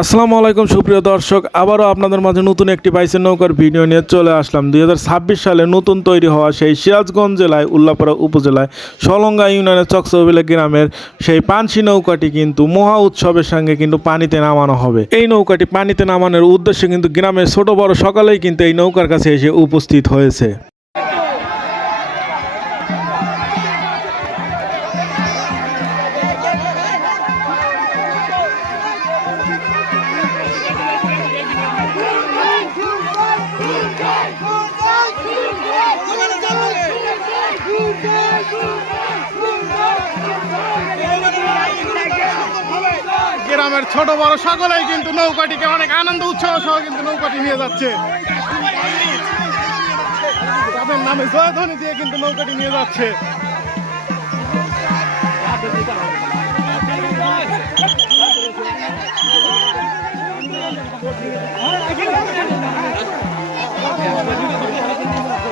আসসালামু আলাইকুম সুপ্রিয় দর্শক, আবারও আপনাদের মাঝে নতুন একটি বাইসের নৌকার ভিডিও নিয়ে চলে আসলাম। 2026 সালে নতুন তৈরি হওয়া সেই সিরাজগঞ্জ জেলায় উল্লাপাড়া উপজেলায় সলঙ্গা ইউনিয়নের চকচবিলা গ্রামের সেই পানসি নৌকাটি কিন্তু মহা উৎসবের সঙ্গে কিন্তু পানিতে নামানো হবে। এই নৌকাটি পানিতে নামানোর উদ্দেশ্যে কিন্তু গ্রামের ছোট বড় সকলেই কিন্তু এই নৌকার কাছে এসে উপস্থিত হয়েছে। গ্রামের ছোট বড় সকলেই কিন্তু নৌকাটিকে অনেক আনন্দ উৎসব সহ কিন্তু নৌকাটি নিয়ে যাচ্ছে। তাদের নামে জয়ধ্বনি দিয়ে কিন্তু নৌকাটি নিয়ে যাচ্ছে।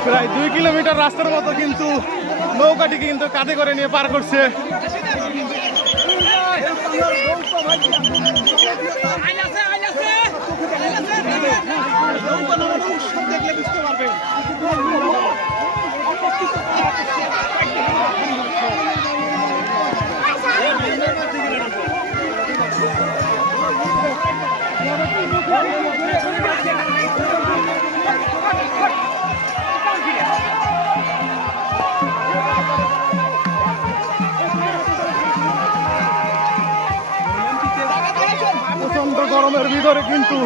প্রায় 2 কিলোমিটার রাস্তার মতো কিন্তু নৌকাটি কিন্তু কাঁধে করে নিয়ে পার করছে। প্রচন্ড গরমের ভিতরে কিন্তু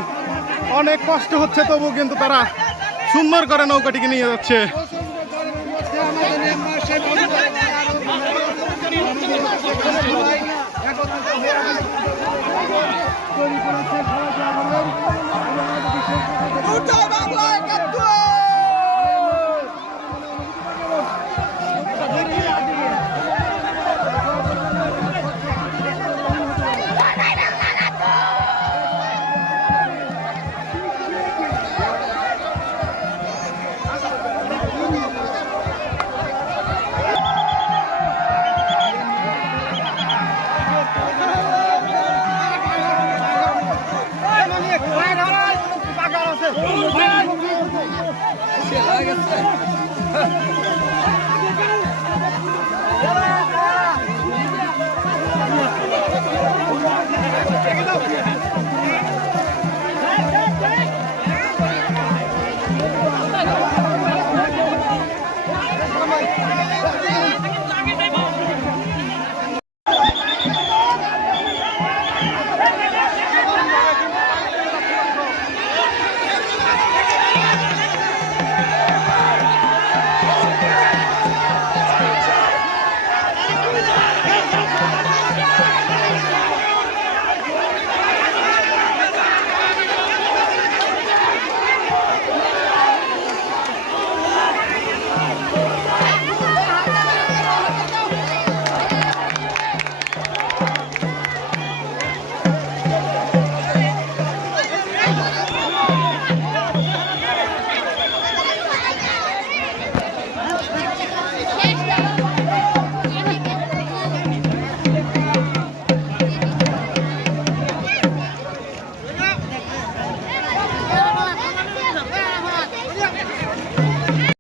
অনেক কষ্ট হচ্ছে, তবু কিন্তু তারা সুন্দর করে নৌকাটিকে নিয়ে যাচ্ছে।